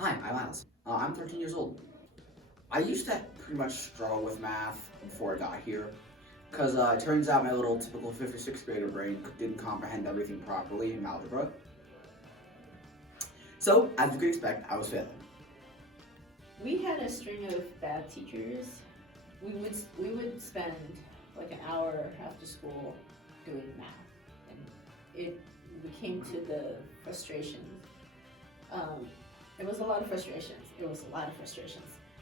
Hi, I'm Miles. I'm 13 years old. I used to pretty much struggle with math before I got here, because it turns out my little typical 5th or 6th grader brain didn't comprehend everything properly in algebra. So, as you could expect, I was failing. We had a string of bad teachers. We would spend like an hour after school doing math, and we came to the frustrations. It was a lot of frustrations.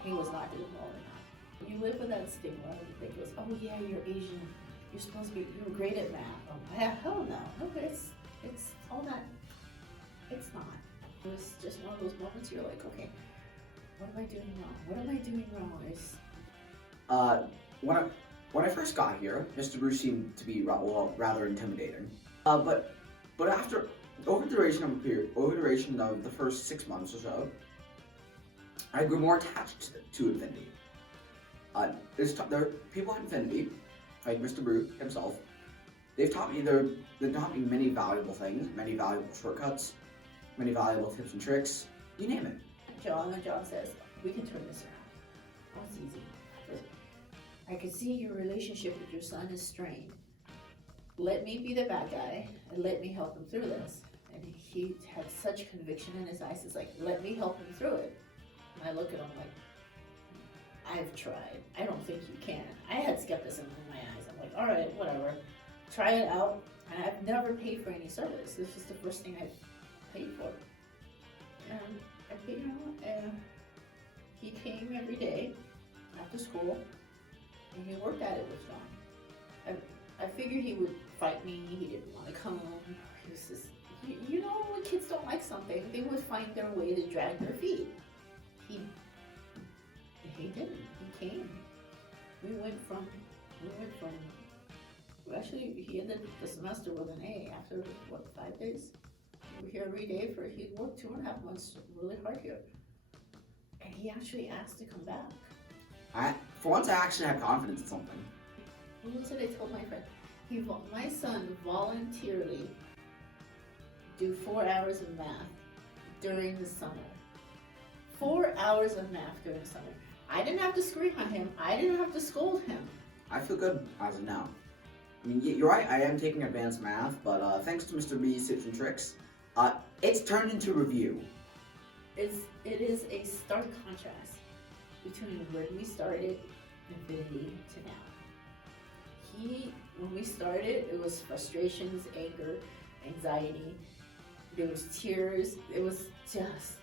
He was not doing well enough. You live with that stigma. They goes, oh yeah, you're Asian. You're great at math. Hell no. No, but it's all that. It's not. It was just one of those moments you're like, okay, what am I doing wrong? What am I doing wrong? When I first got here, Mr. Bruce seemed to be rather intimidating. But after over the duration of the first 6 months or so, I grew more attached to Infinity. There are people at Infinity, like Mr. Bruce himself. They've taught me many valuable things, many valuable shortcuts, many valuable tips and tricks. You name it. John says, we can turn this around. Oh, it's easy. I can see your relationship with your son is strained. Let me be the bad guy and let me help him through this. And he had such conviction in his eyes. It's like, let me help him through it. And I look at him like, I've tried. I don't think you can. I had skepticism in my eyes. I'm like, all right, whatever. Try it out. And I've never paid for any service. This is the first thing I've paid for. And I paid him, and he came every day after school, and he worked at it with John. I figured he would fight me. He didn't want to come. He was just, you know, when kids don't like something, they would find their way to drag their feet. He didn't. He came. Actually, he ended the semester with an A after, 5 days? We were here every day he worked 2.5 months really hard here. And he actually asked to come back. For once, I actually had confidence in something. What was it I told my friend? My son voluntarily do 4 hours of math during the summer. 4 hours of math during the summer. I didn't have to scream at him. I didn't have to scold him. I feel good as of now. I mean, you're right, I am taking advanced math, but thanks to Mr. B's tips and tricks, it's turned into review. It is a stark contrast between when we started Infinity to now. When we started, it was frustrations, anger, anxiety. There was tears. It was just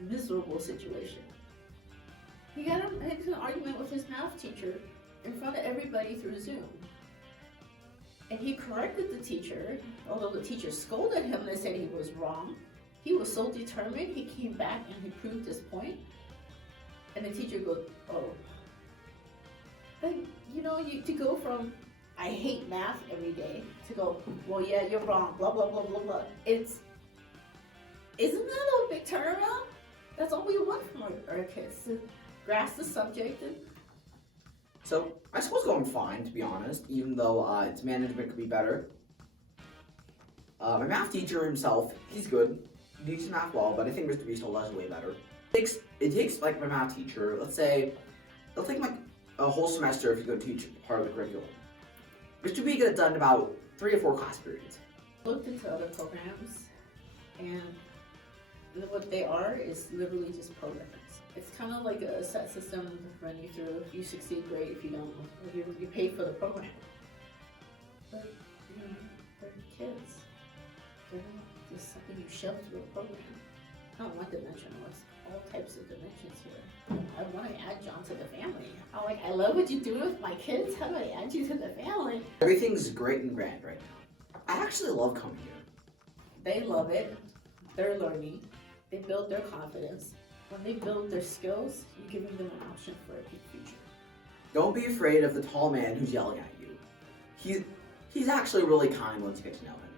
miserable situation. He got into an argument with his math teacher in front of everybody through Zoom. And he corrected the teacher, although the teacher scolded him and said he was wrong. He was so determined, he came back and he proved his point. And the teacher goes, oh. And to go from, I hate math every day, to go, well, yeah, you're wrong, blah, blah, blah, blah, blah. Isn't that a big turnaround? That's all we want from our kids, to grasp the subject. So, I suppose going fine, to be honest, even though its management could be better. My math teacher himself, he's good. He teaches math well, but I think Mr. B still does way better. It takes like my math teacher, let's say, it'll take like a whole semester if you go teach part of the curriculum. Mr. B gets it done in about 3 or 4 class periods. Looked into other programs, and what they are is literally just programs. It's kind of like a set system to run you through. If you succeed, great. If you don't, you pay for the program. But they're kids. They're not just something you shove through a program. Not one dimensional. It's all types of dimensions here. I want to add John to the family. I love what you're doing with my kids. How do I add you to the family? Everything's great and grand right now. I actually love coming here. They love it. They're learning. They build their confidence. When they build their skills, you're giving them an option for a good future. Don't be afraid of the tall man who's yelling at you. He's actually really kind once you get to know him.